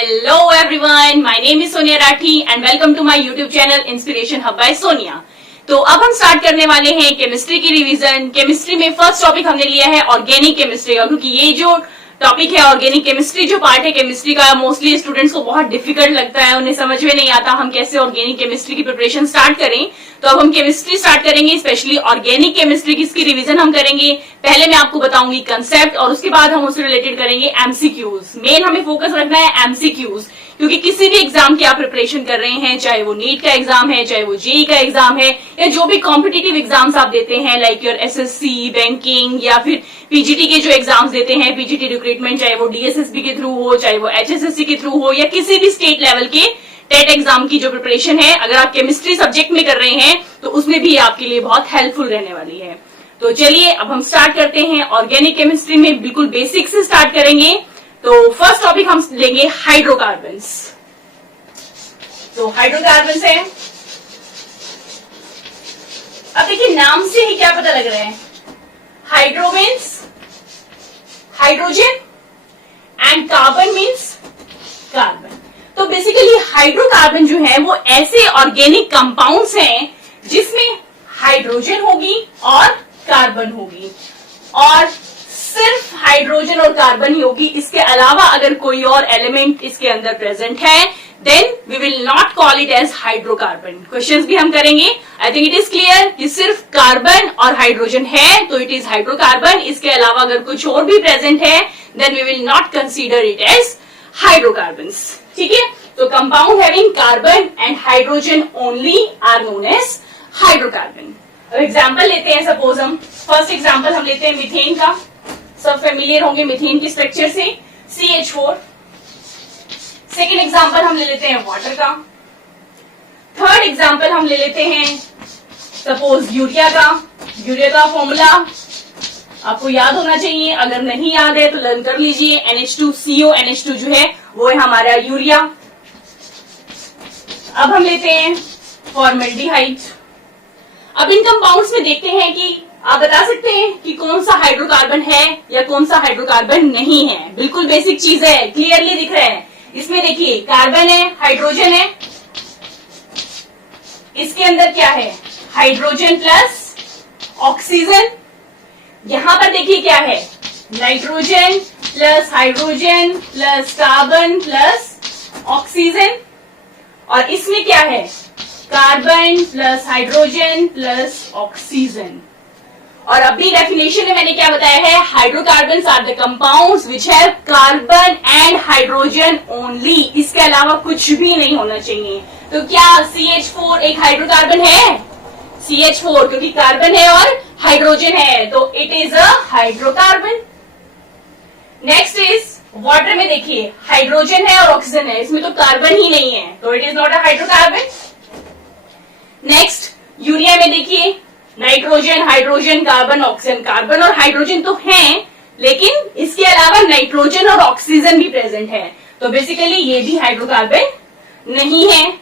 Hello everyone, my name is Sonia Rathi and welcome to my YouTube channel Inspiration Hub by Sonia। तो अब हम start करने वाले हैं केमिस्ट्री की रिवीजन। केमिस्ट्री में फर्स्ट टॉपिक हमने लिया है ऑर्गेनिक केमिस्ट्री का, क्योंकि ये जो टॉपिक है ऑर्गेनिक केमिस्ट्री जो पार्ट है केमिस्ट्री का, मोस्टली स्टूडेंट्स को बहुत डिफिकल्ट लगता है, उन्हें समझ में नहीं आता हम कैसे ऑर्गेनिक केमिस्ट्री की प्रिपरेशन स्टार्ट करें। तो अब हम केमिस्ट्री स्टार्ट करेंगे, स्पेशली ऑर्गेनिक केमिस्ट्री की इसकी रिवीजन हम करेंगे। पहले मैं आपको बताऊंगी कंसेप्ट और उसके बाद हम उससे रिलेटेड करेंगे एमसीक्यूज। मेन हमें फोकस रखना है एमसीक्यूज, क्योंकि किसी भी एग्जाम की आप प्रिपरेशन कर रहे हैं, चाहे वो नीट का एग्जाम है, चाहे वो जेई का एग्जाम है, या जो भी कॉम्पिटिटिव एग्जाम्स आप देते हैं लाइक योर एसएससी, बैंकिंग या फिर पीजीटी के जो एग्जाम्स देते हैं, पीजीटी रिक्रूटमेंट, चाहे वो डीएसएसबी के थ्रू हो, चाहे वो एचएसएससी के थ्रू हो, या किसी भी स्टेट लेवल के टेट एग्जाम की जो प्रिपरेशन है, अगर आप केमिस्ट्री सब्जेक्ट में कर रहे हैं तो उसमें भी आपके लिए बहुत हेल्पफुल रहने वाली है। तो चलिए अब हम स्टार्ट करते हैं। ऑर्गेनिक केमिस्ट्री में बिल्कुल बेसिक से स्टार्ट करेंगे। तो फर्स्ट टॉपिक हम लेंगे हाइड्रोकार्बन्स। तो हाइड्रोकार्बन्स है, अब देखिए नाम से ही क्या पता लग रहा है, hydro means hydrogen and carbon means carbon. तो बेसिकली हाइड्रोकार्बन जो है वो ऐसे ऑर्गेनिक कंपाउंड्स हैं जिसमें हाइड्रोजन होगी और कार्बन होगी, और सिर्फ हाइड्रोजन और कार्बन ही होगी। इसके अलावा अगर कोई और एलिमेंट इसके अंदर प्रेजेंट है then we will not call it as hydrocarbon. Questions भी हम करेंगे। I think it is clear कि सिर्फ कार्बन और हाइड्रोजन है तो इट इज हाइड्रोकार्बन। इसके अलावा अगर कुछ और भी प्रेजेंट है then we will not consider it as hydrocarbons. ठीक है, तो compound having carbon and hydrogen only are known as hydrocarbon. अब एग्जांपल लेते हैं, सपोज हम फर्स्ट एग्जांपल हम लेते हैं मीथेन का। सब फेमिलियर होंगे मीथेन की स्ट्रक्चर से, CH4। सेकेंड एग्जांपल हम ले लेते हैं वाटर का। थर्ड एग्जांपल हम ले लेते हैं सपोज यूरिया का। यूरिया का फॉर्मूला आपको याद होना चाहिए, अगर नहीं याद है तो लर्न कर लीजिए। NH2CO NH2 जो है वो है हमारा यूरिया। अब हम लेते हैं फॉर्मल्डिहाइड। अब इन कंपाउंड्स में देखते हैं कि आप बता सकते हैं कि कौन सा हाइड्रोकार्बन है या कौन सा हाइड्रोकार्बन नहीं है। बिल्कुल बेसिक चीज है, क्लियरली दिख रहा है। इसमें देखिए कार्बन है, हाइड्रोजन है, इसके अंदर क्या है, हाइड्रोजन प्लस ऑक्सीजन। यहां पर देखिए क्या है, nitrogen plus hydrogen plus carbon plus oxygen, और इसमें क्या है, carbon plus hydrogen plus oxygen. और अभी डेफिनेशन में मैंने क्या बताया है, hydrocarbons are the compounds which have carbon and hydrogen only. इसके अलावा कुछ भी नहीं होना चाहिए। तो क्या CH4 एक हाइड्रोकार्बन है? CH4 क्योंकि कार्बन है और हाइड्रोजन है तो it is a hydrocarbon. Next is water में देखिए हाइड्रोजन है और ऑक्सीजन है, इसमें तो कार्बन ही नहीं है तो it is not a hydrocarbon. Next urea में देखिए nitrogen, hydrogen, carbon, oxygen. Carbon और हाइड्रोजन तो हैं लेकिन इसके अलावा नाइट्रोजन और ऑक्सीजन भी प्रेजेंट है, तो बेसिकली ये भी हाइड्रोकार्बन नहीं है।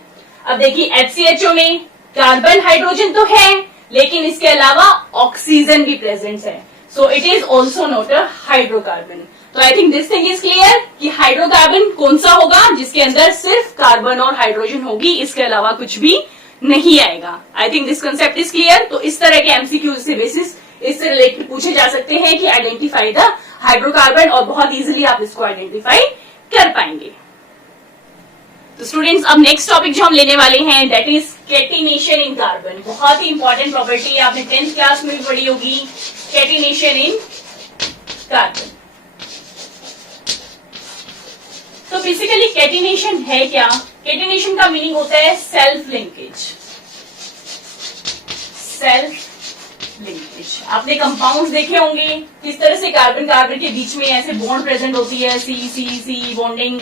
अब देखिए HCHO में कार्बन हाइड्रोजन तो है लेकिन इसके अलावा ऑक्सीजन भी प्रेजेंट है, so it is also not a hydrocarbon. तो I think this thing is clear कि हाइड्रोकार्बन कौन सा होगा, जिसके अंदर सिर्फ कार्बन और हाइड्रोजन होगी, इसके अलावा कुछ भी नहीं आएगा। आई think this concept is clear. तो इस तरह के एमसीक्यू से बेसिस इससे रिलेटेड पूछे जा सकते हैं कि आइडेंटिफाई द हाइड्रोकार्बन, और बहुत इजीली आप इसको आइडेंटिफाई कर पाएंगे। तो स्टूडेंट्स अब नेक्स्ट टॉपिक जो हम लेने वाले हैं that is catenation in carbon. बहुत ही इंपॉर्टेंट प्रॉपर्टी है, आपने 10th क्लास में भी पढ़ी होगी, कैटिनेशन इन कार्बन। तो बेसिकली कैटिनेशन है क्या? कैटिनेशन का मीनिंग होता है सेल्फ लिंकेज। सेल्फ लिंकेज आपने कंपाउंड्स देखे होंगे किस तरह से कार्बन कार्बन के बीच में ऐसे बॉन्ड प्रेजेंट होती है, सी बॉन्डिंग,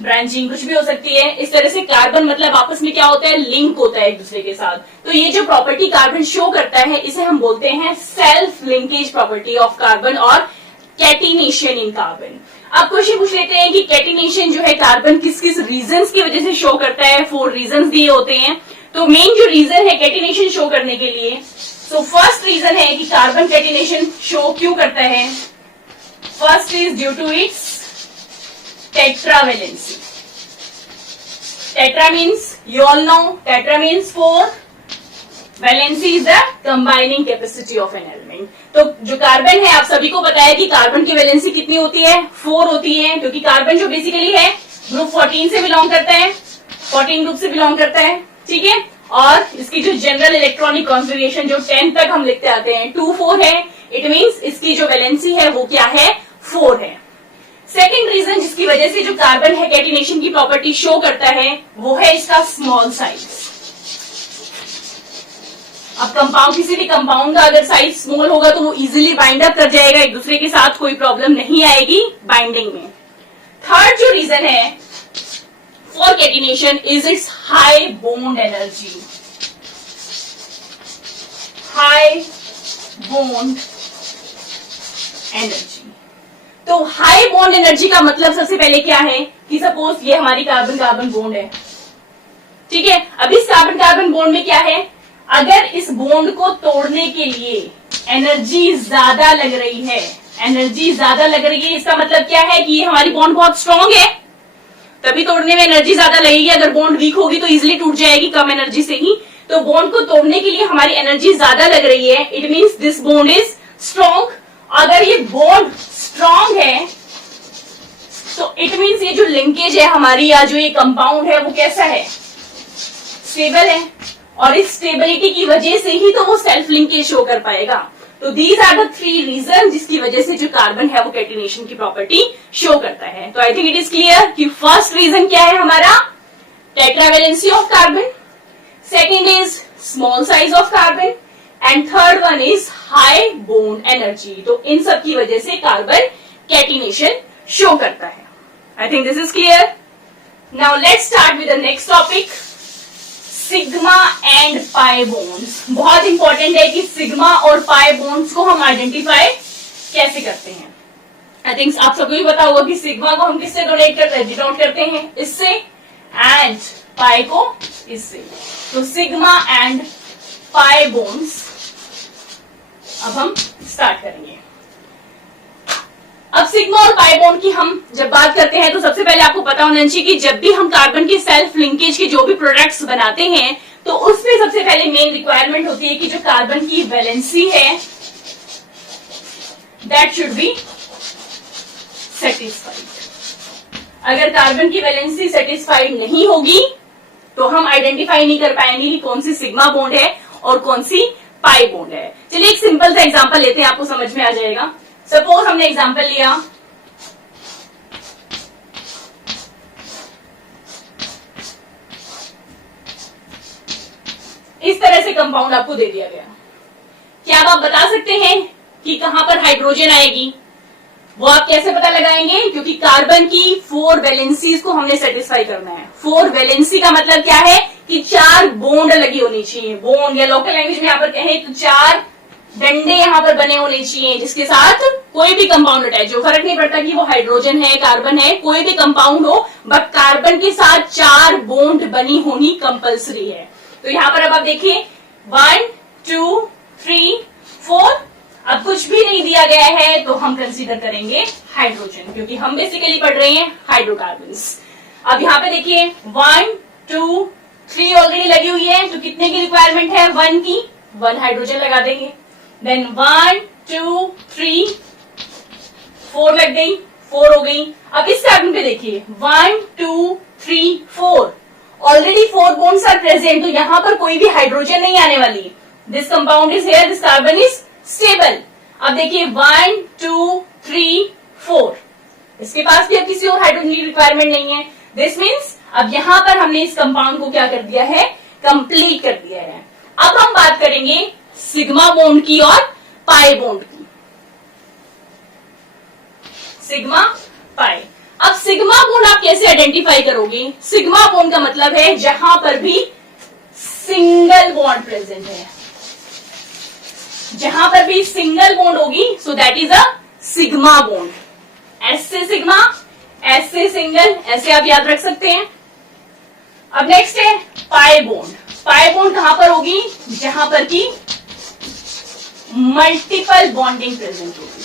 ब्रांचिंग कुछ भी हो सकती है। इस तरह से कार्बन मतलब आपस में क्या होता है, लिंक होता है एक दूसरे के साथ। तो ये जो प्रॉपर्टी कार्बन शो करता है इसे हम बोलते हैं self linkage property of carbon और कैटिनेशन इन कार्बन। अब क्वेश्चन पूछ लेते हैं कि कैटिनेशन जो है कार्बन किस किस रीजंस की वजह से शो करता है। 4 रीजंस दिए होते हैं। तो मेन जो रीजन है कैटिनेशन शो करने के लिए, सो फर्स्ट रीजन है कि कार्बन कैटिनेशन शो क्यों करता है। First is due to its tetravalency. Tetra means you all know, tetra means 4, valency is the combining capacity of an element. तो जो कार्बन है, आप सभी को पता है कि कार्बन की वैलेंसी कितनी होती है, 4 होती है, क्योंकि कार्बन जो बेसिकली है ग्रुप 14 से बिलोंग करता है, 14 ग्रुप से बिलोंग करता है, ठीक है। और इसकी जो जनरल इलेक्ट्रॉनिक कॉन्फिगरेशन जो 10 तक हम लिखते आते हैं 2-4 है, इट मीन्स इसकी जो वैलेंसी है वो क्या है, 4 है। सेकेंड रीजन जिसकी वजह से जो कार्बन है कैटिनेशन की प्रॉपर्टी शो करता है वो है इसका स्मॉल साइज। अब कंपाउंड, किसी भी कंपाउंड का अगर साइज स्मॉल होगा तो वो इजीली बाइंड अप कर जाएगा एक दूसरे के साथ, कोई प्रॉब्लम नहीं आएगी बाइंडिंग में। थर्ड जो रीजन है for catenation is it's high bond energy, high bond energy. तो हाई बॉन्ड एनर्जी का मतलब सबसे पहले क्या है कि सपोज ये हमारी कार्बन कार्बन बॉन्ड है, ठीक है। अब इस कार्बन कार्बन बॉन्ड में क्या है, अगर इस बॉन्ड को तोड़ने के लिए एनर्जी ज्यादा लग रही है, एनर्जी ज्यादा लग रही है, इसका मतलब क्या है कि ये हमारी बॉन्ड बहुत स्ट्रांग है, तभी तोड़ने में एनर्जी ज्यादा लगेगी। अगर बॉन्ड वीक होगी तो इजिली टूट जाएगी कम एनर्जी से ही। तो बॉन्ड को तोड़ने के लिए हमारी एनर्जी ज्यादा लग रही है, it means this bond is strong. अगर ये बॉन्ड स्ट्रांग है तो इट मीन्स ये जो लिंकेज है हमारी या जो ये कंपाउंड है वो कैसा है, स्टेबल है, और इस स्टेबिलिटी की वजह से ही तो वो सेल्फ लिंकेज शो कर पाएगा। तो दीज आर द 3 रीजन जिसकी वजह से जो कार्बन है वो कैटिनेशन की प्रॉपर्टी शो करता है। तो I think it is clear कि फर्स्ट रीजन क्या है हमारा, tetravalency of carbon, second is small size of carbon, and third one is high bond energy. तो इन सब की वजह से कार्बन कैटिनेशन शो करता है। आई think this is clear. Now let's start with the next topic, sigma and pi bonds. बहुत important है कि सिग्मा और पाई बॉन्ड्स को हम आइडेंटिफाई कैसे करते हैं। आई थिंक आप सबको भी पता होगा कि सिग्मा को हम किससे डिनोट करते हैं, इससे, एंड पाई को इससे। तो सिग्मा एंड पाई बॉन्ड्स अब हम स्टार्ट करेंगे। अब सिग्मा और पाई बॉन्ड की हम जब बात करते हैं तो सबसे पहले आपको पता होना चाहिए कि जब भी हम कार्बन के सेल्फ लिंकेज के जो भी प्रोडक्ट्स बनाते हैं तो उसमें सबसे पहले मेन रिक्वायरमेंट होती है कि जो कार्बन की वैलेंसी है दैट शुड बी सेटिस्फाइड। अगर कार्बन की वैलेंसी सेटिस्फाइड नहीं होगी तो हम आइडेंटिफाई नहीं कर पाएंगे कि कौन सी सिग्मा बॉन्ड है और कौन सी पाई बॉन्ड है। चलिए एक सिंपल सा एग्जांपल लेते हैं, आपको समझ में आ जाएगा। सपोज हमने एग्जांपल लिया, इस तरह से कंपाउंड आपको दे दिया गया। क्या आप बता सकते हैं कि कहां पर हाइड्रोजन आएगी? वो आप कैसे पता लगाएंगे? क्योंकि कार्बन की 4 वैलेंसीज को हमने सेटिस्फाई करना है। 4 वैलेंसी का मतलब क्या है कि 4 बॉन्ड लगी होनी चाहिए, बॉन्ड या लोकल लैंग्वेज में यहां पर कहें तो 4 डंडे यहां पर बने होने चाहिए जिसके साथ कोई भी कंपाउंड अटैच हो। फर्क नहीं पड़ता कि वो हाइड्रोजन है, कार्बन है, कोई भी कंपाउंड हो, बट कार्बन के साथ 4 बॉन्ड बनी होनी कंपलसरी है। तो यहां पर अब आप देखिए 1 2 3 4, अब कुछ भी नहीं दिया गया है तो हम कंसीडर करेंगे हाइड्रोजन, क्योंकि हम बेसिकली पढ़ रहे हैं हाइड्रोकार्बन्स। अब यहाँ पे देखिए 1 2 3 ऑलरेडी लगी हुई है, तो कितने की रिक्वायरमेंट है? 1 की, 1 हाइड्रोजन लगा देंगे। देन 1 2 3 4 लग गई, 4 हो गई। अब इस कार्बन पे देखिए 1 2 3 4, ऑलरेडी 4 बॉन्ड्स आर प्रेजेंट, तो यहां पर कोई भी हाइड्रोजन नहीं आने वाली। This compound is here, this carbon is stable. अब देखिए 1 2 3 4, इसके पास भी अब किसी और हाइड्रोजन की रिक्वायरमेंट नहीं है। दिस मीन्स अब यहां पर हमने इस कंपाउंड को क्या कर दिया है? कंप्लीट कर दिया है। अब हम बात करेंगे सिग्मा बॉन्ड की और पाई बॉन्ड की। Sigma pi. अब सिग्मा बॉन्ड आप कैसे आइडेंटिफाई करोगे? सिग्मा बॉन्ड का मतलब है जहां पर भी सिंगल बॉन्ड प्रेजेंट है, जहां पर भी सिंगल बॉन्ड होगी so that is a sigma bond. S से सिग्मा, एस से सिंगल, ऐसे आप याद रख सकते हैं। अब नेक्स्ट है पाई बॉन्ड। पाई बॉन्ड कहां पर होगी? जहां पर की मल्टीपल बॉन्डिंग प्रेजेंट होगी,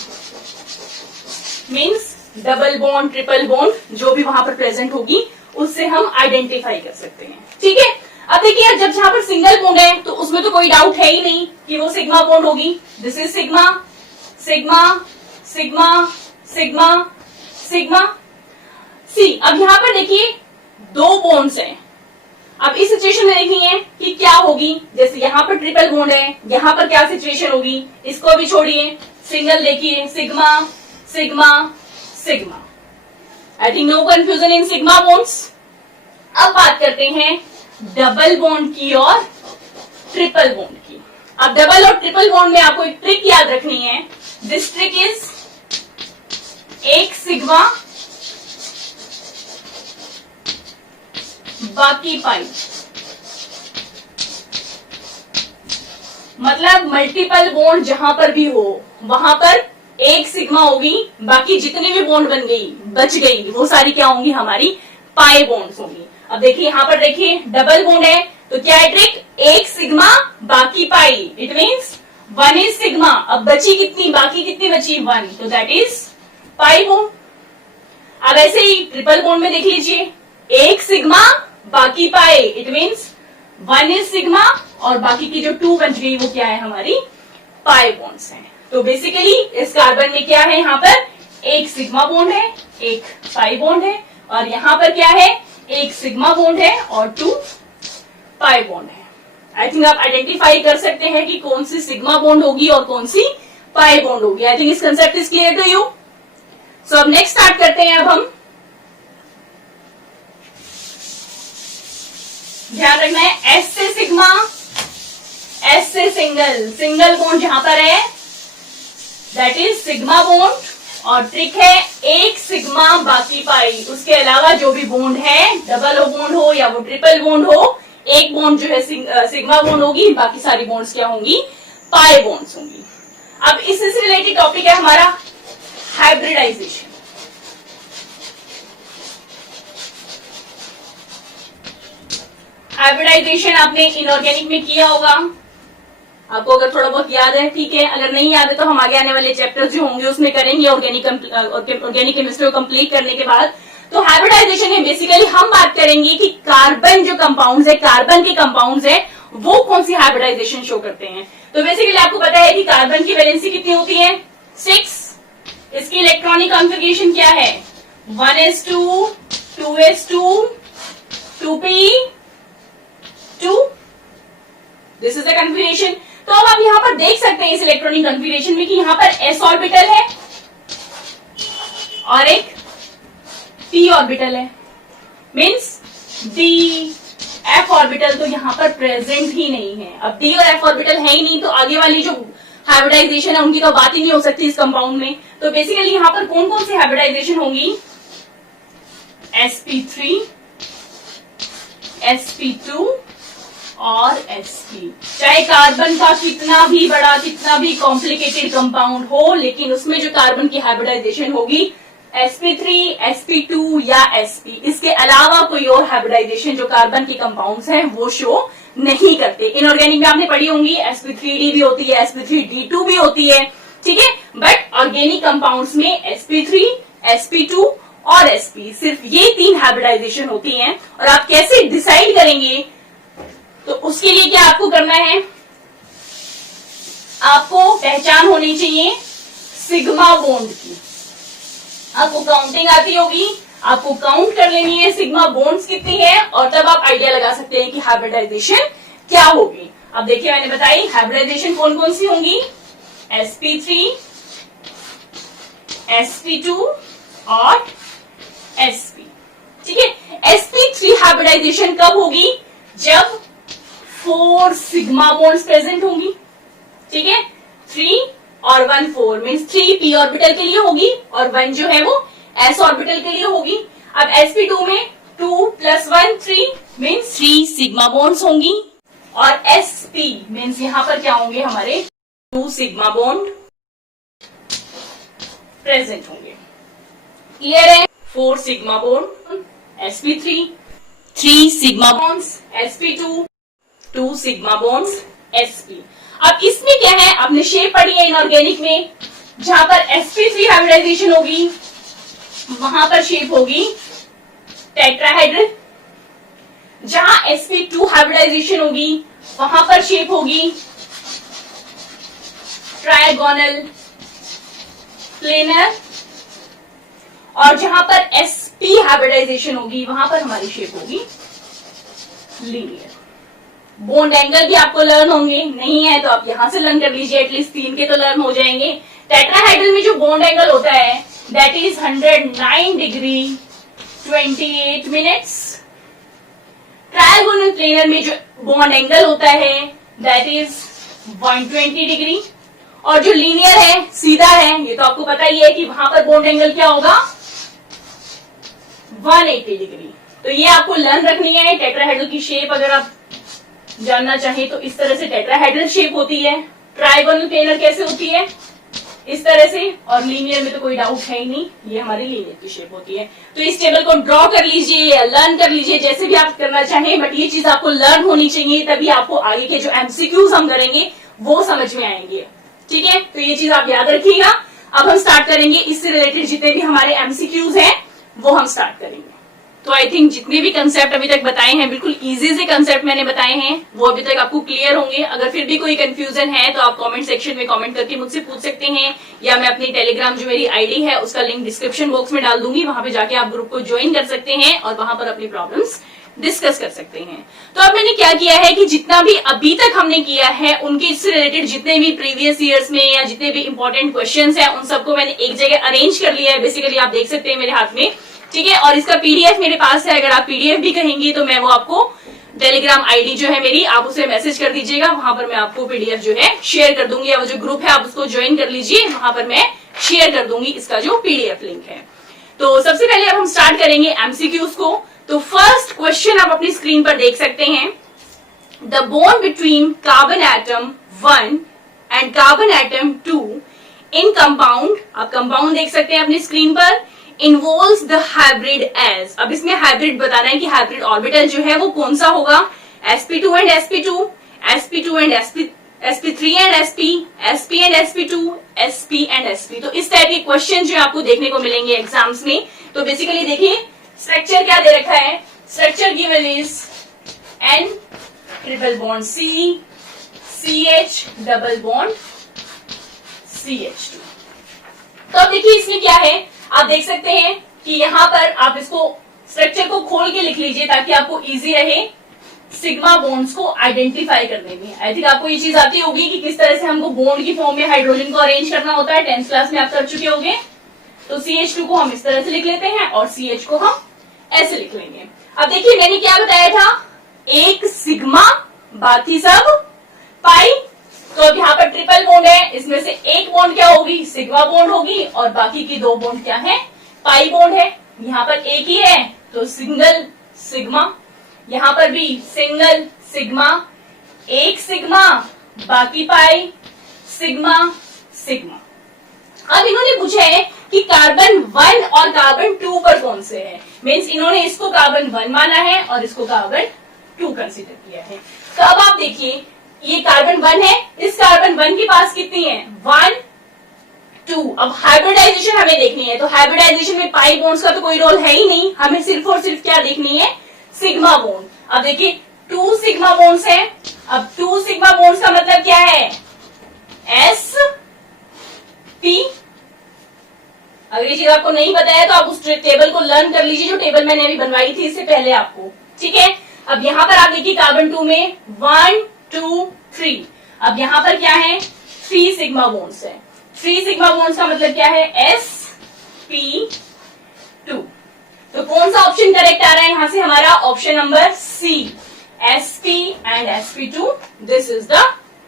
means double bond, triple bond जो भी वहां पर प्रेजेंट होगी उससे हम आइडेंटिफाई कर सकते हैं। ठीक है, अब देखिए जब जहां पर सिंगल बॉन्ड है तो उसमें तो कोई डाउट है ही नहीं कि वो सिग्मा बॉन्ड होगी। This is sigma sigma sigma sigma sigma. See अब यहां पर देखिए दो बॉन्ड्स हैं। अब इस सिचुएशन में देखिए कि क्या होगी, जैसे यहाँ पर ट्रिपल बॉन्ड है, यहाँ पर क्या सिचुएशन होगी, इसको भी छोड़िए, सिंगल देखिए sigma sigma sigma. I think no confusion in sigma bonds. अब बात करते हैं डबल बॉन्ड की और ट्रिपल बॉन्ड की। अब डबल और ट्रिपल बॉन्ड में आपको एक ट्रिक याद रखनी है। दिस ट्रिक इज एक सिग्मा बाकी पाई, मतलब मल्टीपल बॉन्ड जहां पर भी हो वहां पर एक सिग्मा होगी, बाकी जितनी भी बॉन्ड बन गई बच गई वो सारी क्या होंगी, हमारी पाई बॉन्ड्स होंगी। अब देखिए यहां पर देखिए डबल बॉन्ड है तो क्या है ट्रिक, एक सिग्मा बाकी pi, it means one is sigma. अब बची कितनी, बाकी कितनी बची, वन, तो दैट इज पाई बॉन्ड। अब ऐसे ही ट्रिपल बॉन्ड में देख लीजिए, एक सिग्मा बाकी pi, it means one is sigma और बाकी की जो टू बच गई वो क्या है, हमारी पाई बॉन्ड्स हैं। तो बेसिकली इस कार्बन में क्या है, यहाँ पर एक सिग्मा बॉन्ड है, एक पाई बॉन्ड है, और यहाँ पर क्या है, एक सिग्मा बॉन्ड है और टू पाई बॉन्ड है। आई थिंक आप आइडेंटिफाई कर सकते हैं कि कौन सी सिग्मा बॉन्ड होगी और कौन सी पाई बॉन्ड होगी। आई थिंक इस concept is clear to you. So अब नेक्स्ट स्टार्ट करते हैं। अब हम ध्यान रखना है एस से सिग्मा, एस से सिंगल, सिंगल बॉन्ड जहां पर है दैट इज सिग्मा बॉन्ड, और ट्रिक है एक सिग्मा बाकी पाई। उसके अलावा जो भी बॉन्ड है, डबल बॉन्ड हो या वो ट्रिपल बॉन्ड हो, एक बॉन्ड जो है सिग्मा बॉन्ड होगी, बाकी सारी बॉन्ड्स क्या होंगी, पाई बॉन्ड्स होंगी। अब इससे रिलेटेड टॉपिक है हमारा हाइब्रिडाइजेशन। हाइब्रिडाइजेशन आपने इनऑर्गेनिक में किया होगा, आपको अगर थोड़ा बहुत याद है ठीक है, अगर नहीं याद है तो हम आगे आने वाले चैप्टर्स जो होंगे उसमें करेंगे ऑर्गेनिक केमिस्ट्री को कंप्लीट करने के बाद। तो हाइब्रिडाइजेशन में बेसिकली हम बात करेंगे कि कार्बन जो कंपाउंड्स है, कार्बन के कंपाउंड्स है, वो कौन सी हाइब्रिडाइजेशन शो करते हैं। तो बेसिकली आपको पता है कि कार्बन की वैलेंसी कितनी होती है, 6। इसकी इलेक्ट्रॉनिक कॉन्फ़िगरेशन क्या है, 1s2, 2s2, 2p2। This is the configuration. तो अब आप यहां पर देख सकते हैं इस इलेक्ट्रॉनिक कॉन्फ़िगरेशन में कि यहां पर s ऑर्बिटल है और एक p ऑर्बिटल है, मीन्स d f ऑर्बिटल तो यहां पर प्रेजेंट ही नहीं है। अब d और f ऑर्बिटल है ही नहीं तो आगे वाली जो हाइब्रिडाइजेशन है उनकी तो बात ही नहीं हो सकती इस कंपाउंड में। तो बेसिकली यहां पर कौन कौन सी हाइब्रिडाइजेशन होंगी, sp3, sp2 और sp। चाहे कार्बन का कितना भी बड़ा, कितना भी कॉम्प्लिकेटेड कंपाउंड हो, लेकिन उसमें जो कार्बन की हाइब्रिडाइजेशन होगी sp3, sp2 या sp, इसके अलावा कोई और हाइब्रिडाइजेशन जो कार्बन के कंपाउंड्स हैं वो शो नहीं करते। इनऑर्गेनिक में आपने पढ़ी होंगी sp3d भी होती है, sp3d2 भी होती है, ठीक है, बट ऑर्गेनिक कंपाउंड्स में sp3, sp2 और sp, सिर्फ ये 3 हाइब्रिडाइजेशन होती हैं। और आप कैसे डिसाइड करेंगे, तो उसके लिए क्या आपको करना है, आपको पहचान होनी चाहिए सिग्मा बॉन्ड की। आपको काउंटिंग आती होगी, आपको काउंट कर लेनी है सिग्मा बॉन्ड्स कितनी है, और तब आप आइडिया लगा सकते हैं कि हाइब्रिडाइजेशन क्या होगी। अब देखिए मैंने बताई हाइब्रिडाइजेशन कौन कौन सी होंगी, sp3, sp2 और sp, ठीक है। sp3 हाइब्रिडाइजेशन कब होगी, जब 4 सिग्मा बॉन्ड्स प्रेजेंट होंगी, ठीक है, 3 और 1 4, मीन्स 3 p ऑर्बिटल के लिए होगी और 1 जो है वो s ऑर्बिटल के लिए होगी। अब sp2 में 2 + 1 3, मीन्स 3 सिग्मा बॉन्ड्स होंगी, और sp मीन्स यहां पर क्या होंगे, हमारे 2 सिग्मा बॉन्ड प्रेजेंट होंगे। क्लियर है, 4 sigma bond sp3, 3 sigma bonds sp2, 2 sigma bonds sp। अब इसमें क्या है, आपने शेप पढ़ी है इनऑर्गेनिक में, जहां पर sp3 हाइब्रिडाइजेशन होगी वहां पर शेप होगी टेट्राहेड्रल। जहां sp2 हाइब्रिडाइजेशन होगी वहां पर शेप होगी ट्रायगोनल, प्लेनर। और जहां पर sp हाइब्रिडाइजेशन होगी वहां पर हमारी शेप होगी लीनियर। बॉन्ड एंगल भी आपको लर्न होंगे, नहीं है तो आप यहां से लर्न कर लीजिए, एटलीस्ट 3 के तो लर्न हो जाएंगे। टेट्राहेड्रल में जो बॉन्ड एंगल होता है that is 109 degree 28 minutes. Trigonal planar में जो बॉन्ड एंगल होता है दैट इज 120 डिग्री। और जो लीनियर है, सीधा है, ये तो आपको पता ही है कि वहां पर बॉन्ड एंगल क्या होगा 180 डिग्री। तो ये आपको लर्न रखनी है। टेट्राहेड्रल की शेप अगर आप जानना चाहें तो इस तरह से टेट्राहेड्रल शेप होती है। ट्रायगोनल प्लेनर कैसे होती है, इस तरह से। और लीनियर में तो कोई डाउट है ही नहीं, ये हमारी लीनियर की शेप होती है। तो इस टेबल को ड्रॉ कर लीजिए या लर्न कर लीजिए, जैसे भी आप करना चाहें, बट ये चीज आपको लर्न होनी चाहिए, तभी आपको आगे के जो एमसीक्यूज हम करेंगे वो समझ में आएंगे। ठीक है, तो ये चीज आप याद रखिएगा। अब हम स्टार्ट करेंगे, इससे रिलेटेड जितने भी हमारे एमसीक्यूज हैं वो हम स्टार्ट करेंगे। तो आई थिंक जितने भी कंसेप्ट अभी तक बताए हैं, बिल्कुल इजी से कंसेप्ट मैंने बताए हैं, वो अभी तक आपको क्लियर होंगे। अगर फिर भी कोई कंफ्यूजन है तो आप कमेंट सेक्शन में कमेंट करके मुझसे पूछ सकते हैं, या मैं अपनी टेलीग्राम जो मेरी आईडी है उसका लिंक डिस्क्रिप्शन बॉक्स में डाल दूंगी, वहां पे जाके आप ग्रुप को ज्वाइन कर सकते हैं और वहां पर अपनी प्रॉब्लम्स डिस्कस कर सकते हैं। तो अब मैंने क्या किया है कि जितना भी अभी तक हमने किया है उनके इससे रिलेटेड जितने भी प्रीवियस ईयर्स में या जितने भी इंपॉर्टेंट क्वेश्चंस हैं उन सबको मैंने एक जगह अरेंज कर लिया है। बेसिकली आप देख सकते हैं मेरे हाथ में, ठीक है। और इसका पीडीएफ मेरे पास है, अगर आप पीडीएफ भी कहेंगी तो मैं वो आपको टेलीग्राम आईडी जो है मेरी, आप उसे मैसेज कर दीजिएगा, वहां पर मैं आपको पीडीएफ जो है शेयर कर दूंगी, या वो जो ग्रुप है आप उसको ज्वाइन कर लीजिए, वहां पर मैं शेयर कर दूंगी इसका जो पीडीएफ लिंक है। तो सबसे पहले अब हम स्टार्ट करेंगे एमसीक्यूज को। तो फर्स्ट क्वेश्चन आप अपनी स्क्रीन पर देख सकते हैं, the bond between carbon atom 1 and carbon atom 2 in compound, आप कंपाउंड देख सकते हैं अपनी स्क्रीन पर, इन्वॉल्व्स द हाइब्रिड एज। अब इसमें हाइब्रिड बताना है कि हाइब्रिड ऑर्बिटल जो है वो कौन सा होगा, sp2 and sp2, sp2 and sp3 and sp, sp and sp2, sp and sp। तो इस टाइप के क्वेश्चन जो आपको देखने को मिलेंगे एग्जाम्स में। तो बेसिकली देखिए स्ट्रक्चर क्या दे रखा है, structure given is n triple bond c, ch double bond ch2। तो अब देखिए इसमें क्या है, आप देख सकते हैं कि यहाँ पर आप इसको स्ट्रक्चर को खोल के लिख लीजिए ताकि आपको इजी रहे सिग्मा बॉन्ड्स को आइडेंटिफाई करने में। आई थिंक आपको ये चीज आती होगी कि किस तरह से हमको बॉन्ड की फॉर्म में हाइड्रोजन को अरेंज करना होता है, 10th क्लास में आप कर चुके होंगे। तो CH2 को हम इस तरह से लिख लेते हैं और CH को हम ऐसे लिख लेंगे। अब देखिए मैंने क्या बताया था, एक सिग्मा बाकी सब पाई। तो अब यहाँ पर ट्रिपल बॉन्ड है, इसमें से एक बॉन्ड क्या होगी, सिग्मा बॉन्ड होगी, और बाकी की दो बॉन्ड क्या है, पाई बॉन्ड है। यहाँ पर एक ही है तो सिंगल सिग्मा, यहाँ पर भी सिंगल सिग्मा, एक सिग्मा बाकी पाई, सिग्मा सिग्मा। अब इन्होंने पूछा है कि कार्बन 1 और कार्बन 2 पर कौन से है, मीन्स इन्होंने इसको कार्बन 1 माना है और इसको कार्बन 2 कंसीडर किया है। तो अब आप देखिए ये कार्बन 1 है, इस कार्बन 1 के पास कितनी है, 1 2। अब हाइब्रिडाइजेशन हमें देखनी है, तो हाइब्रिडाइजेशन में पाई बॉन्ड्स का तो कोई रोल है ही नहीं, हमें सिर्फ और सिर्फ क्या देखनी है, सिग्मा बॉन्ड। अब देखिए 2 सिग्मा बॉन्ड्स है। अब 2 सिग्मा बॉन्ड्स का मतलब क्या है, sp। अगर ये चीज आपको नहीं पता है तो आप उस टेबल को लर्न कर लीजिए जो टेबल मैंने अभी बनवाई थी इससे पहले आपको, ठीक है। अब यहाँ पर आप देखिए कार्बन 2 में 1 2 3, अब यहाँ पर क्या है, 3 सिग्मा बॉन्ड्स है। 3 सिग्मा बॉन्ड्स का मतलब क्या है, sp2। तो कौन सा ऑप्शन करेक्ट आ रहा है यहाँ से, हमारा option number C, sp and sp2, this is the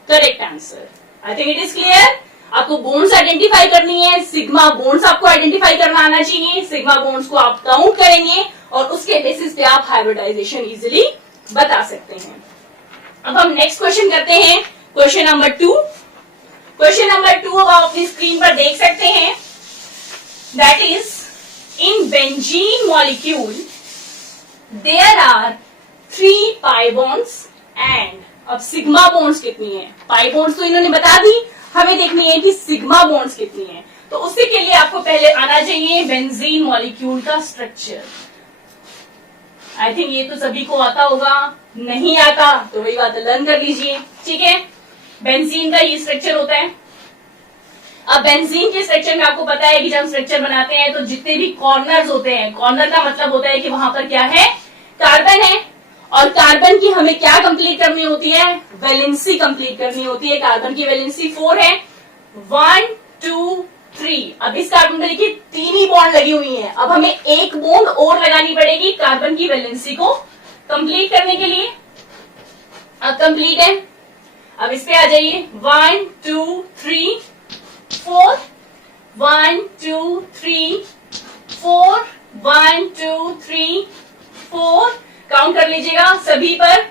correct answer. I think it is clear. आपको बॉन्ड्स आइडेंटिफाई करनी है, सिग्मा बॉन्ड्स आपको आइडेंटिफाई करना आना चाहिए, सिग्मा बॉन्ड्स को आप काउंट करेंगे और उसके बेसिस पे आप हाइब्रिडाइजेशन इजिली बता सकते हैं। अब हम नेक्स्ट क्वेश्चन करते हैं, क्वेश्चन नंबर 2। क्वेश्चन नंबर 2 अब आप अपनी स्क्रीन पर देख सकते हैं, that is in benzene molecule there are 3 pi bonds and, अब सिग्मा बॉन्ड्स कितनी है, पाई बॉन्ड्स तो इन्होंने बता दी, हमें देखनी है कि सिग्मा बॉन्ड्स कितनी है। तो उसके के लिए आपको पहले आना चाहिए बेंजीन मॉलिक्यूल का स्ट्रक्चर। आई थिंक ये तो सभी को आता होगा, नहीं आता तो वही बात लर्न कर लीजिए, ठीक है। बेंजीन का ये स्ट्रक्चर होता है। अब बेंजीन के स्ट्रक्चर में आपको पता है कि जब स्ट्रक्चर बनाते हैं तो जितने भी कॉर्नर्स होते हैं, कॉर्नर का मतलब होता है कि वहां पर क्या है, कार्बन है, और कार्बन की हमें क्या कंप्लीट करनी होती है, वैलेंसी कंप्लीट करनी होती है। कार्बन की वैलेंसी 4 है, 1 2 3। अब इस कार्बन पर देखिए 3 ही बॉन्ड लगी हुई है, अब हमें एक बॉन्ड और लगानी पड़ेगी कार्बन की वैलेंसी को कंप्लीट करने के लिए। अब कंप्लीट है, अब इस पे आ जाइए, 1 2 3 4, 1 2 3 4, 1 2 3 4, काउंट कर लीजिएगा, सभी पर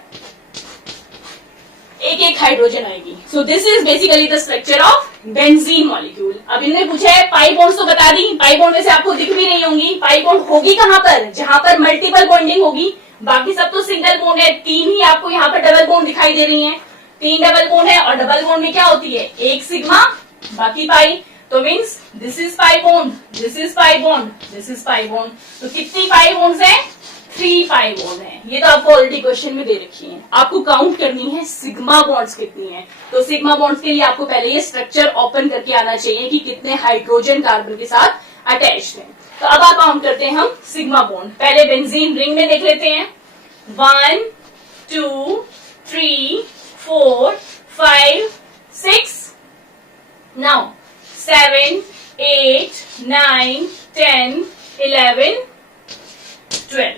एक एक हाइड्रोजन आएगी। So this is basically the structure of benzene molecule. अब इन्होंने पूछा है पाई बॉन्ड्स तो बता दी, पाई बॉन्ड में से आपको दिख भी नहीं होंगी। पाई बॉन्ड होगी कहां पर, जहां पर मल्टीपल बॉन्डिंग होगी, बाकी सब तो सिंगल बॉन्ड है। 3 ही आपको यहाँ पर डबल बॉन्ड दिखाई दे रही है, 3 डबल बॉन्ड है, और डबल बॉन्ड में क्या होती है, एक सिग्मा बाकी पाई, तो means this is pi bond, this is pi bond, this is pi bond. तो कितनी पाई बॉन्ड्स है, 3 पाई बॉन्ड है। ये तो आपको ऑलरेडी क्वेश्चन में दे रखी है, आपको काउंट करनी है सिग्मा बॉन्ड्स कितनी है। तो सिग्मा बॉन्ड्स के लिए आपको पहले ये स्ट्रक्चर ओपन करके आना चाहिए कि कितने हाइड्रोजन कार्बन के साथ अटैच्ड हैं। तो अब आप काउंट करते हैं हम सिग्मा बॉन्ड। पहले बेंजीन रिंग में देख लेते हैं, 1 2 3 4 5 6, नाउ 7 8 9 10 11 12।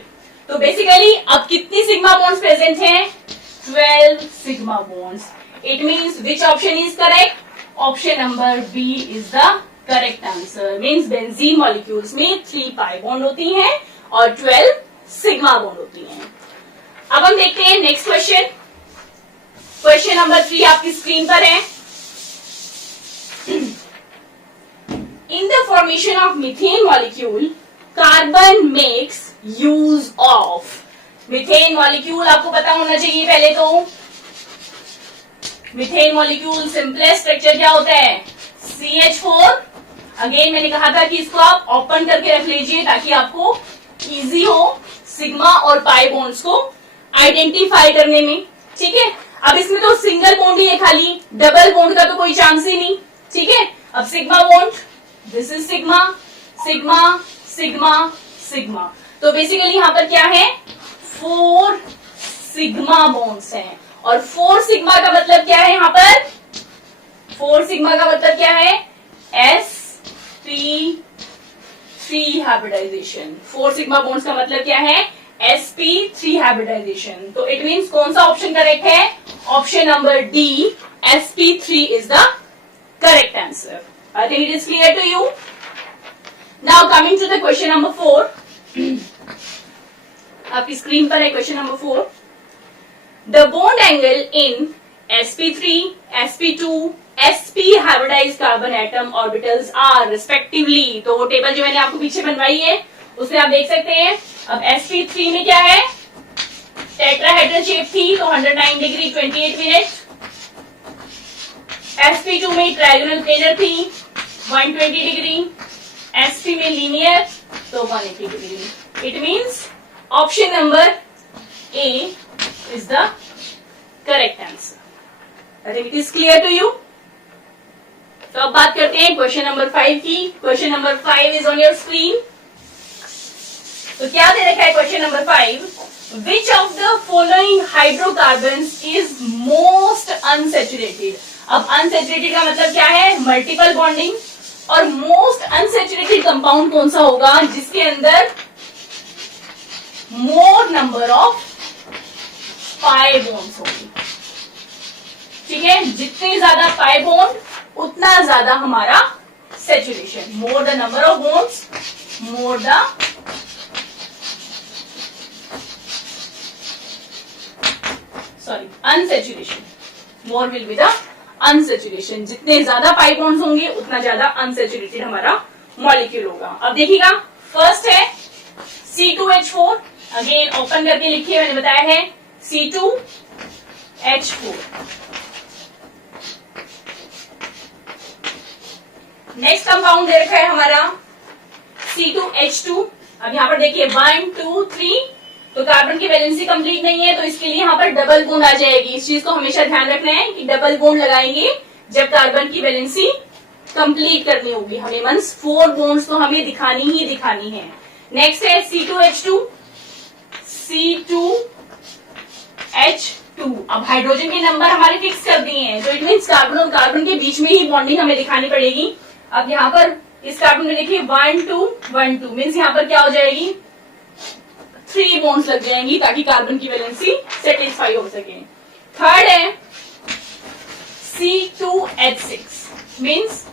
तो बेसिकली अब कितनी सिग्मा बॉन्ड्स प्रेजेंट हैं, 12 sigma bonds. It means which option is correct, option number B is the correct answer. Means benzene molecules में 3 पाई बॉन्ड होती हैं और 12 सिग्मा बॉन्ड होती हैं। अब हम देखते हैं नेक्स्ट क्वेश्चन। क्वेश्चन नंबर 3 आपकी स्क्रीन पर है। In the formation of methane molecule, carbon makes use of। Methane molecule आपको पता होना चाहिए पहले तो। मीथेन मॉलिक्यूल सिंपलेस्ट स्ट्रक्चर क्या होता है, CH4। अगेन मैंने कहा था कि इसको आप ओपन करके रख लीजिए ताकि आपको इजी हो सिग्मा और पाई बॉन्ड्स को आइडेंटिफाई करने में, ठीक है। अब इसमें तो सिंगल बॉन्ड ही है खाली, डबल बॉन्ड का तो कोई चांस ही नहीं, ठीक है। अब sigma bond, this is sigma sigma sigma sigma. तो बेसिकली यहां पर क्या है, 4 सिग्मा बॉन्ड्स हैं। और 4 सिग्मा का मतलब क्या है, यहां पर 4 सिग्मा का मतलब क्या है, sp3 हाइब्रिडाइजेशन। 4 सिग्मा बॉन्ड्स का मतलब क्या है, sp3 हाइब्रिडाइजेशन। तो इट मींस कौन सा ऑप्शन करेक्ट है, option number D, sp3 is the correct answer. I think it is clear to you. Now coming to the question number 4. आपकी screen पर है question number 4. The bond angle in sp3, sp2, sp hybridized carbon atom orbitals are respectively। तो वो table जो मैंने आपको पीछे बनवाई है उसमें आप देख सकते हैं। अब sp3 में क्या है, टेट्राहेड्रल शेप थी तो 109 डिग्री 28 मिनट। sp2 में ट्रायगोनल प्लेनर थी 120 डिग्री, sp में लीनियर तो 180 degree. It means option number A is the correct answer. I think it is clear to you. तो अब बात करते हैं क्वेश्चन नंबर 5 की। Question number 5 is on your screen. तो क्या दे रखा है question number 5, which of the following hydrocarbons is most unsaturated. अब अनसेचुरेटेड का मतलब क्या है, मल्टीपल बॉन्डिंग। और मोस्ट अनसेचुरेटेड कंपाउंड कौन सा होगा, जिसके अंदर मोर नंबर ऑफ पाई बॉन्ड्स होंगे, ठीक है। जितने ज्यादा पाई बॉन्ड उतना ज्यादा हमारा saturation. More the number of bonds, more the unsaturation, more will be the unsaturation. जितने ज्यादा पाई बॉन्ड्स होंगे उतना ज्यादा अनसेचुरेटेड हमारा मॉलिक्यूल होगा। अब देखिएगा, फर्स्ट है C2H4। अगेन ओपन करके लिखिए, मैंने बताया है C2H4। नेक्स्ट कंपाउंड दे रखा है हमारा C2H2। अब यहां पर देखिए 1 2 3, तो कार्बन की वैलेंसी कंप्लीट नहीं है, तो इसके लिए यहाँ पर डबल बॉन्ड आ जाएगी। इस चीज को हमेशा ध्यान रखना है कि डबल बॉन्ड लगाएंगे जब कार्बन की वैलेंसी कंप्लीट करनी होगी हमें, मींस 4 बॉन्ड्स तो हमें दिखानी ही दिखानी है। नेक्स्ट है C2H2, C2H2। अब हाइड्रोजन के नंबर हमारे फिक्स कर दिए हैं, तो इट मीन्स कार्बन और कार्बन के बीच में ही बॉन्डिंग हमें दिखानी पड़ेगी। अब यहाँ पर इस कार्बन में देखिए 1 2 1 2 मीन्स यहाँ पर क्या हो जाएगी, 3 बॉन्ड्स लग जाएंगी ताकि कार्बन की वैलेंसी सेटिस्फाई हो सके। थर्ड है C2H6 मीन्स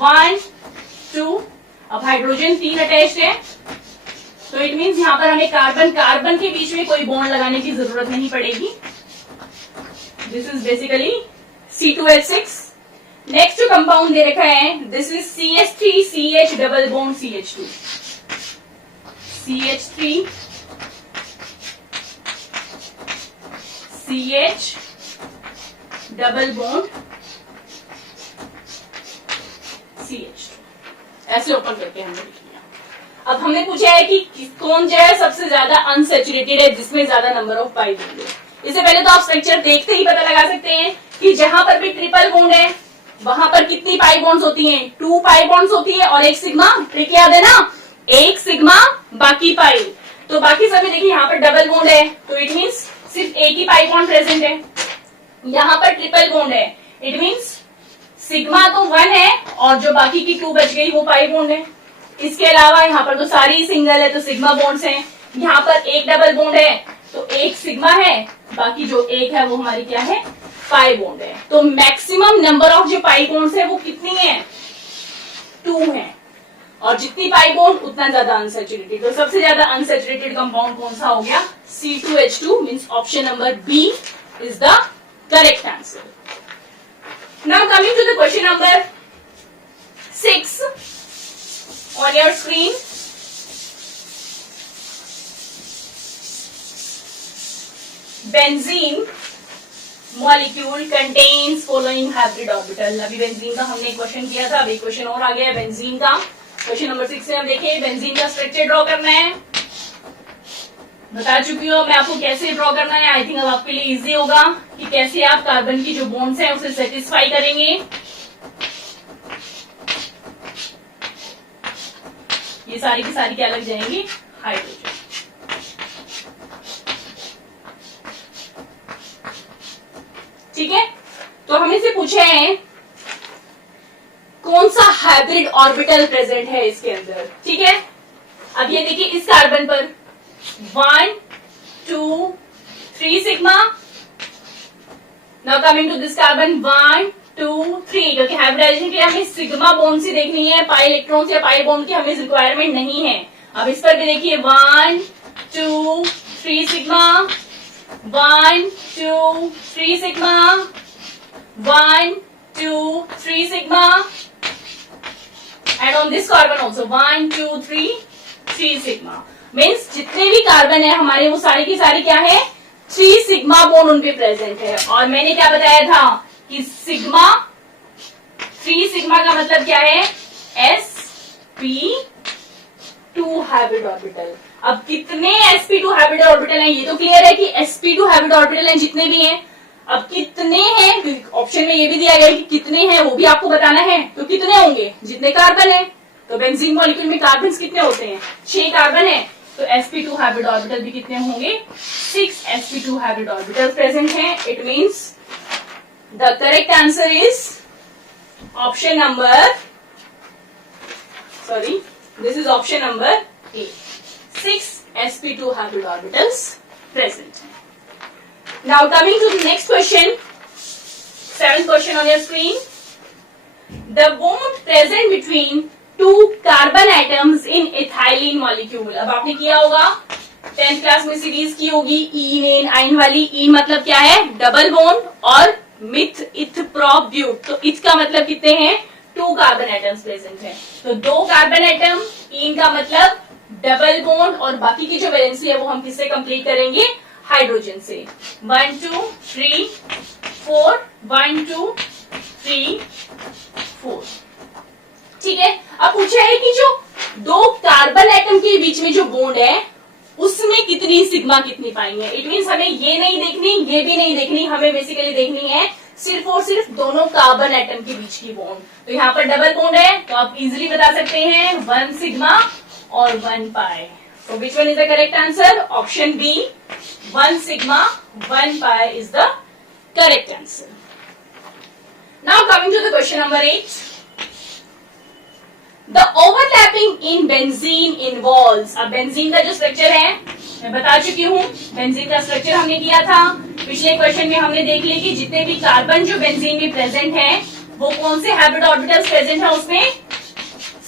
1 2। अब हाइड्रोजन 3 अटैच्ड है, तो इट मीन्स यहाँ पर हमें कार्बन कार्बन के बीच में कोई बॉन्ड लगाने की जरूरत नहीं पड़ेगी। This is basically C2H6। Next जो कंपाउंड दे रखा है, this is CH3CH double bond CH2, CH3 CH double bond CH2, ऐसे ओपन करके हमने लिख लिया। अब हमने पूछा है कि कौन जो है सबसे ज्यादा अनसेचुरेटेड है, जिसमें ज्यादा नंबर ऑफ पाई बॉन्ड है। इससे पहले तो आप स्ट्रक्चर देखते ही पता लगा सकते हैं कि जहां पर भी ट्रिपल बॉन्ड है वहां पर कितनी पाई बॉन्ड्स होती हैं, 2 पाई बॉन्ड्स होती है और 1 सिग्मा। ट्रिक याद है ना, 1 सिग्मा बाकी पाई। तो बाकी सब में देखिए यहाँ पर डबल बॉन्ड है, तो इट मीन्स सिर्फ एक ही पाई बॉन्ड प्रेजेंट है। यहाँ पर ट्रिपल बॉन्ड है, इट मीन्स सिग्मा तो 1 है और जो बाकी की 2 बच गई वो पाई बॉन्ड है। इसके अलावा यहाँ पर तो सारी सिंगल है, तो सिग्मा बॉन्ड्स हैं। यहाँ पर एक डबल बॉन्ड है, तो एक सिग्मा है, बाकी जो एक है वो हमारी क्या है, पाई बॉन्ड है। तो मैक्सिमम नंबर ऑफ जो पाई बॉन्ड्स है वो कितनी है, 2 है, और जितनी पाई बॉन्ड उतना ज्यादा अनसेचुरेटेड। तो सबसे ज्यादा अनसेचुरेटेड कंपाउंड कौन सा हो गया, C2H2 means option number B is the correct answer. Now coming to the question number 6 on your screen. Benzene molecule contains following hybrid orbital। अभी बेंजीन का हमने एक क्वेश्चन किया था, अभी क्वेश्चन और आ गया है बेंजीन का। क्वेश्चन नंबर 6 में हम देखिए बेंजीन का स्ट्रक्चर ड्रॉ करना है। बता चुकी हूँ मैं आपको कैसे ड्रॉ करना है। आई थिंक अब आपके लिए इजी होगा कि कैसे आप कार्बन की जो बॉन्ड्स हैं उसे सेटिस्फाई करेंगे। ये सारी की सारी क्या लग जाएंगी, हाइड्रोजन। ठीक है, तो हमें से पूछे हैं कौन सा हाइब्रिड ऑर्बिटल प्रेजेंट है इसके अंदर। ठीक है, अब ये देखिए इस कार्बन पर 1 2 3 sigma. Now coming to this carbon 1 2 3, क्योंकि हाइब्रिडाइजेशन के लिए हमें सिग्मा बॉन्ड से देखनी है, पाई इलेक्ट्रॉन्स या पाई बॉन्ड की हमें रिक्वायरमेंट नहीं है। अब इस पर भी देखिए 1 2 3 sigma, 1 2 3 sigma, 1 2 3 sigma, and on this carbon also 1 2 3 sigma. Means जितने भी कार्बन है हमारे वो सारे की सारी क्या है, 3 सिग्मा बॉन्ड उन पे प्रेजेंट है। और मैंने क्या बताया था कि सिग्मा 3 सिग्मा का मतलब क्या है, sp2 हाइब्रिड ऑर्बिटल। अब कितने sp2 हाइब्रिड ऑर्बिटल हैं ये तो क्लियर है कि sp2 हाइब्रिड ऑर्बिटल हैं जितने भी हैं। अब कितने हैं, ऑप्शन में ये भी दिया गया है कि कितने हैं वो भी आपको बताना है। तो कितने होंगे, जितने कार्बन है। तो बेंजीन मॉलिक्यूल में कार्बन कितने होते हैं, 6 कार्बन है, तो sp2 हाइब्रिड ऑर्बिटल भी कितने होंगे, 6 sp2 हाइब्रिड ऑर्बिटल प्रेजेंट हैं। It means the correct answer is option number, sorry, this is option number A, 6 sp2 hybrid orbitals present. Now coming to the next question, 7th question on your screen. The bond present between 2 carbon atoms in ethylene molecule। अब आपने किया होगा 10th class में series की होगी ईन N आइन वाली। ईन मतलब क्या है, डबल बॉन्ड, और मिथ इथ प्रोप ब्यूट, तो इथ का मतलब कितने हैं, 2 कार्बन एटम्स प्रेजेंट हैं। तो 2 कार्बन एटम, ईन का मतलब डबल बॉन्ड, और बाकी की जो वैलेंसी है वो हम किससे कंप्लीट करेंगे, हाइड्रोजन से। 1 2 3 4, 1 2 3 4। ठीक है, अब पूछा है कि जो 2 कार्बन एटम के बीच में जो बॉन्ड है उसमें कितनी सिग्मा कितनी पाई है। इट मीन्स हमें ये नहीं देखनी, ये भी नहीं देखनी, हमें बेसिकली देखनी है सिर्फ और सिर्फ दोनों कार्बन एटम के बीच की बॉन्ड। तो यहाँ पर डबल बॉन्ड है तो आप इजिली बता सकते हैं 1 सिग्मा और 1 पाई। So which one is the correct answer? Option B, 1 sigma, 1 pi is the correct answer. Now coming to the question number 8. The overlapping in benzene involves. अब बेंजीन का जो स्ट्रक्चर है मैं बता चुकी हूँ, बेंजीन का स्ट्रक्चर हमने किया था पिछले क्वेश्चन में। हमने देख लिया कि जितने भी कार्बन जो बेंजीन में प्रेजेंट है वो कौन से हाइब्रिड ऑर्बिटल्स प्रेजेंट है उसमें,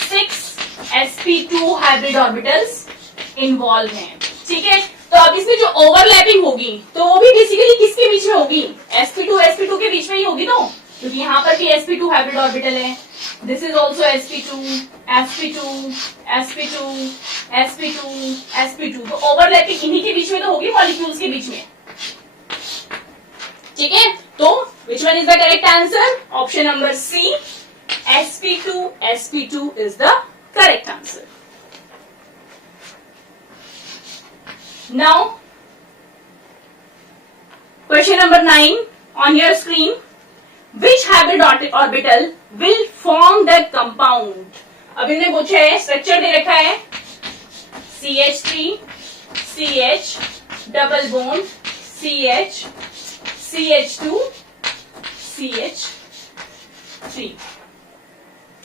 6 sp2 हाइब्रिड ऑर्बिटल्स इन्वॉल्व हैं। ठीक है, तो अब इसमें जो ओवरलैपिंग होगी तो वो भी बेसिकली किसके बीच में होगी, sp2 के बीच में ही होगी। तो क्योंकि यहाँ पर भी sp2 हाइब्रिड ऑर्बिटल है, दिस इज ऑल्सो sp2, तो ओवरलैपिंग इन्हीं के बीच में तो होगी, मॉलिक्यूल्स के बीच में। ठीक है, तो which one is the correct answer? Option number C, sp2 is the correct answer. Now, question number 9 on your screen. Which hybrid orbital will form the compound? अब इन्हें पूछा है, स्ट्रक्चर दे रखा है CH3, CH, double bond CH, CH2, CH3।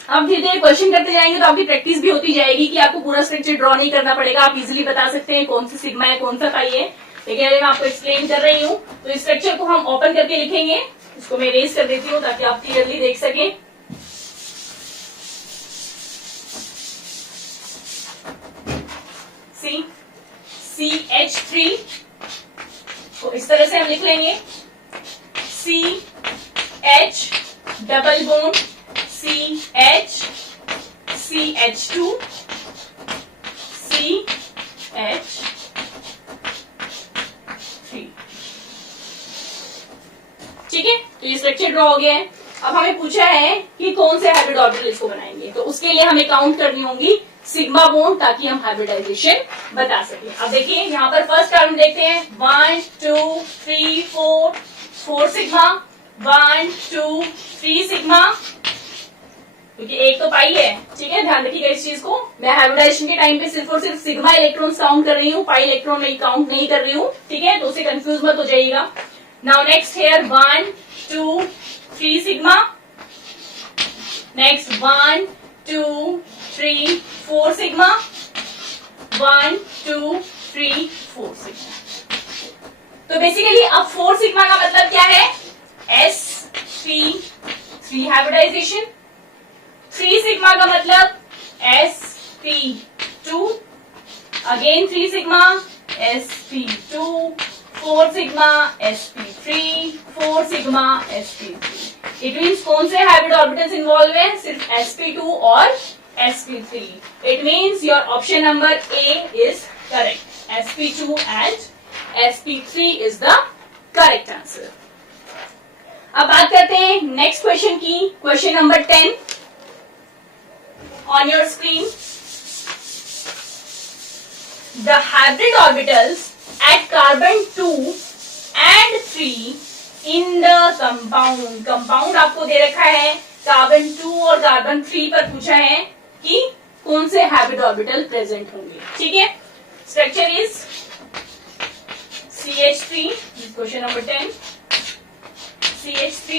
अब धीरे धीरे question करते जाएंगे तो आपकी प्रैक्टिस भी होती जाएगी कि आपको पूरा स्ट्रक्चर ड्रॉ नहीं करना पड़ेगा, आप इजीली बता सकते हैं कौन सी सिग्मा है कौन सा पाई है। लेकिन अगर मैं आपको एक्सप्लेन कर रही हूँ तो इस स्ट्रक्चर को हम ओपन करके लिखेंगे। इसको मैं इरेज कर देती हूँ ताकि आप क्लियरली देख सकें। CH3 तो इस तरह से हम लिख लेंगे CH, double bond CH, CH2, CH3। ठीक है, तो ये स्ट्रक्चर ड्रॉ हो गया है। अब हमें पूछा है कि कौन से हाइब्रिड ऑर्बिटल इसको बनाएंगे, तो उसके लिए हमें काउंट करनी होंगी सिग्मा बॉन्ड ताकि हम हाइब्रिडाइजेशन बता सकें। अब देखिए यहाँ पर फर्स्ट टर्म देखते हैं, 1 2 3 4 सिग्मा, 1 2 3 सिग्मा, क्योंकि एक तो पाई है। ठीक है, ध्यान रखिएगा इस चीज को। मैं हाइब्रिडाइजेशन के टाइम पे सिर्फ और सिर्फ सिग्मा इलेक्ट्रॉन्स काउंट कर रही हूँ, पाई इलेक्ट्रॉन नहीं काउंट नहीं कर रही हूँ। ठीक है, तो उसे कंफ्यूज मत हो जाइएगा। Now next here 1 2 3 sigma, next 1 2 3 4 sigma, 1 2 3 4 sigma. तो बेसिकली अब 4 सिग्मा का मतलब क्या है, sp3 हाइब्रिडाइजेशन। 3 सिग्मा का मतलब sp2, again 3 sigma sp2, 4 sigma sp3, 4 sigma sp3। It means कौन से हाइब्रिड ऑर्बिटल्स इन्वॉल्व है, सिर्फ sp2 और sp3। It means your option number A is correct, sp2 and sp3 is the correct answer. अब बात करते हैं नेक्स्ट क्वेश्चन की, question number 10 on your screen. The hybrid orbitals at carbon 2 and 3 in the compound आपको दे रखा है, carbon 2 और carbon 3 पर पूछा है कि कौन से हाइब्रिड ऑर्बिटल प्रेजेंट होंगे। ठीक है, structure is CH3, question number 10, CH3,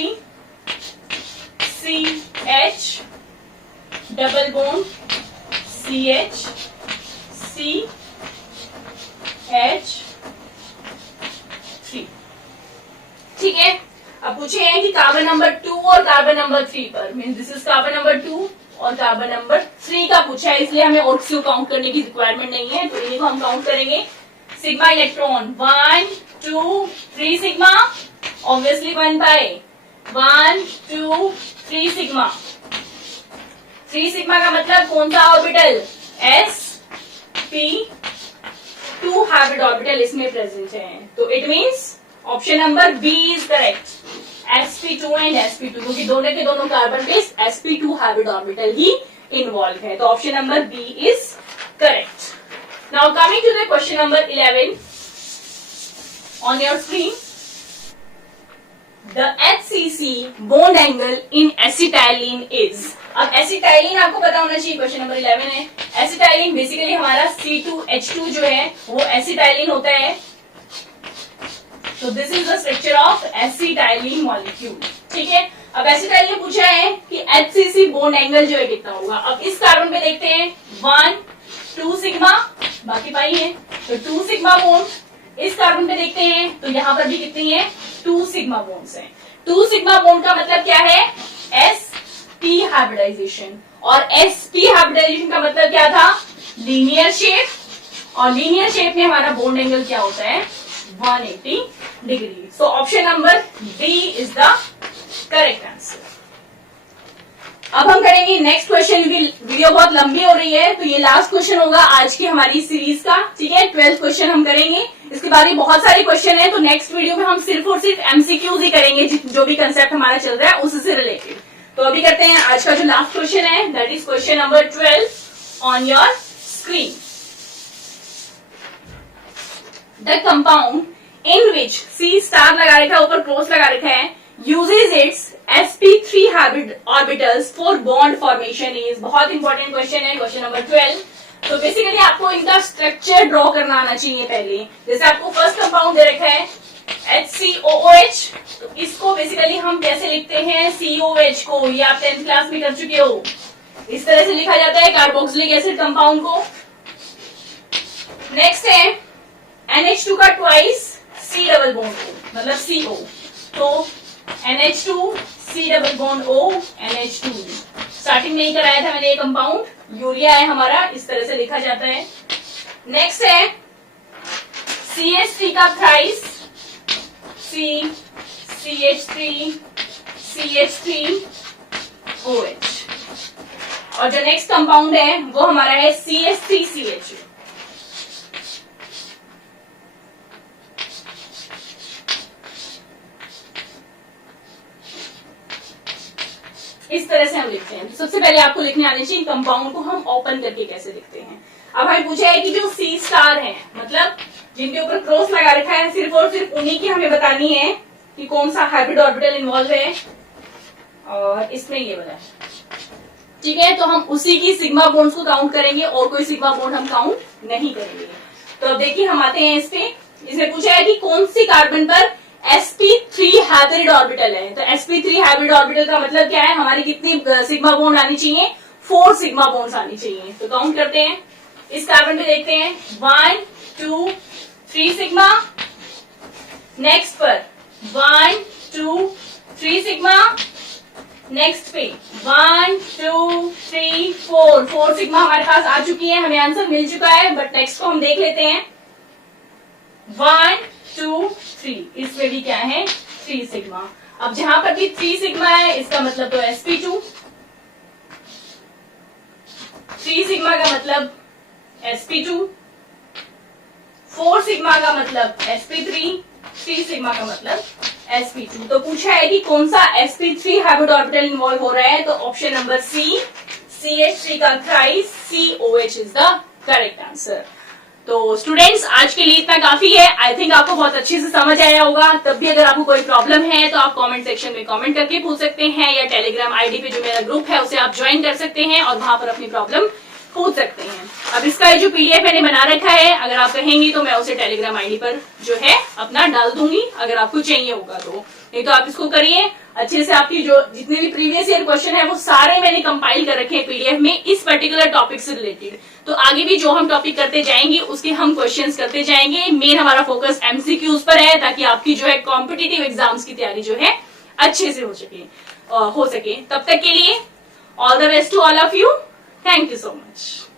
CH, double bond CH, CH3। ठीक है, अब पूछे हैं कि कार्बन नंबर 2 और कार्बन नंबर 3 पर, mean this is carbon number 2 और कार्बन नंबर 3 का पूछा है, इसलिए हमें ऑक्सीजन काउंट करने की रिक्वायरमेंट नहीं है, तो इन्हीं को हम काउंट करेंगे। Sigma electron 1 2 3 sigma, obviously 1 pi, 1 2 3 sigma. 3 sigma का मतलब कौन सा ऑर्बिटल, sp2 हाइब्रिड ऑर्बिटल इसमें प्रेजेंट है, तो it means option number B is correct, sp2 and sp2, क्योंकि दोनों के दोनों carbon base sp2 hybrid orbital ही इन्वॉल्व है, तो option number B is correct. Now coming to the question number 11 on your screen, the HCC bond angle in acetylene is. अब acetylene आपको पता होना चाहिए, क्वेश्चन नंबर 11 है। एसिटाइलिन बेसिकली हमारा C2H2 जो है वो एसिटाइलिन होता है। तो this is the structure of acetylene molecule, ठीक है। अब एसिटाइलिन पूछा है कि HCC बॉन्ड एंगल जो है कितना होगा। अब इस कार्बन पे देखते हैं 1 2 सिग्मा, बाकी पाई है तो 2 सिग्मा बॉन्ड। इस कार्बन पे देखते हैं तो यहाँ पर भी कितनी है 2 सिग्मा बॉन्ड्स हैं। 2 सिग्मा बॉन्ड का मतलब क्या है sp हाइब्रिडाइजेशन, और sp हाइब्रिडाइजेशन का मतलब क्या था लीनियर शेप, और लीनियर शेप में हमारा बॉन्ड एंगल क्या होता है 180 degree. So option number D is the correct answer. अब हम करेंगे नेक्स्ट क्वेश्चन, क्योंकि वीडियो बहुत लंबी हो रही है तो ये लास्ट क्वेश्चन होगा आज की हमारी सीरीज का, ठीक है। 12th क्वेश्चन हम करेंगे, इसके बाद ही बहुत सारे क्वेश्चन है, तो नेक्स्ट वीडियो में हम सिर्फ और सिर्फ एमसीक्यूज ही करेंगे, जो भी कंसेप्ट हमारा चल रहा है उससे रिलेटेड। तो अभी करते हैं आज का जो लास्ट क्वेश्चन है, that is question number 12 on your screen. The compound in which C star लगा रखा है, ऊपर क्रॉस लगा रखा है, uses its sp3 orbitals for bond formation is। बहुत इंपॉर्टेंट क्वेश्चन है, क्वेश्चन नंबर 12। तो बेसिकली आपको इनका स्ट्रक्चर ड्रॉ करना आना चाहिए पहले। जैसे आपको फर्स्ट कंपाउंड दे रखा है HCOOH, तो इसको बेसिकली हम कैसे लिखते हैं COH को, ये आप 10th क्लास में कर चुके हो। इस तरह से लिखा जाता है कार्बोक्सिलिक एसिड कंपाउंड को। नेक्स्ट है NH2 का twice C double bond O, मतलब CO, तो NH2 C double bond O NH2। Starting में ही कराया था मैंने ये कंपाउंड, यूरिया है हमारा, इस तरह से लिखा जाता है। नेक्स्ट है CH3 का थ्राइस C CH3 CH3OH, और जो नेक्स्ट कंपाउंड है वो हमारा है CH3CH। इस तरह से हम लिखते हैं। तो सबसे पहले आपको लिखने आने चाहिए कंपाउंड को हम ओपन करके कैसे लिखते हैं। अब हमें पूछा है कि जो C स्टार है, मतलब जिनके ऊपर क्रॉस लगा रखा है, सिर्फ और सिर्फ उन्हीं की हमें बतानी है कि कौन सा हाइब्रिड ऑर्बिटल इन्वॉल्व है, और इसमें ये वाला है, ठीक है। तो हम उसी की सिग्मा बॉन्ड्स को काउंट करेंगे, और कोई सिग्मा बॉन्ड हम काउंट नहीं करेंगे। तो अब देखिए हम आते हैं इस पे। इसमें पूछा है कि कौन सी कार्बन पर sp3 हाइब्रिड ऑर्बिटल है। तो sp3 हाइब्रिड ऑर्बिटल का मतलब क्या है, हमारी कितनी सिग्मा बॉन्ड आनी चाहिए 4 सिग्मा बॉन्ड्स आनी चाहिए। तो काउंट करते हैं, इस कार्बन पे देखते हैं 1 2 3 सिग्मा, नेक्स्ट पर 1 2 3 सिग्मा, नेक्स्ट पे 1 2 3 4 सिग्मा हमारे पास आ चुकी है, हमें आंसर मिल चुका है। बट नेक्स्ट को हम देख लेते हैं 1 2 3, इसमें भी क्या है 3 सिग्मा। अब जहां पर भी 3 सिग्मा है इसका मतलब तो sp2, 3 सिग्मा का मतलब sp2, 4 सिग्मा का मतलब sp3, 3 सिग्मा का मतलब sp2। तो पूछा है कि कौन सा sp3 हाइब्रिड ऑर्बिटल इन्वॉल्व हो रहा है, तो ऑप्शन नंबर C CH3 का thrice COH is the correct answer. तो स्टूडेंट्स आज के लिए इतना काफी है। आई थिंक आपको बहुत अच्छे से समझ आया होगा। तब भी अगर आपको कोई प्रॉब्लम है तो आप कमेंट सेक्शन में कमेंट करके पूछ सकते हैं, या टेलीग्राम आईडी पे जो मेरा ग्रुप है उसे आप ज्वाइन कर सकते हैं और वहां पर अपनी प्रॉब्लम पूछ सकते हैं। अब इसका जो पीडीएफ मैंने बना रखा है, अगर आप कहेंगी तो मैं उसे टेलीग्राम आईडी पर जो है अपना डाल दूंगी, अगर आपको चाहिए होगा तो। नहीं तो आप इसको करिए अच्छे से। आपकी जो जितने भी प्रीवियस ईयर क्वेश्चन है वो सारे मैंने कंपाइल कर रखे हैं पीडीएफ में इस पर्टिकुलर टॉपिक से रिलेटेड। तो आगे भी जो हम टॉपिक करते जाएंगे उसके हम क्वेश्चंस करते जाएंगे। मेन हमारा फोकस एमसीक्यूज पर है, ताकि आपकी जो है कॉम्पिटिटिव एग्जाम्स की तैयारी जो है अच्छे से हो सके। तब तक के लिए all the best to all of you. Thank you so much.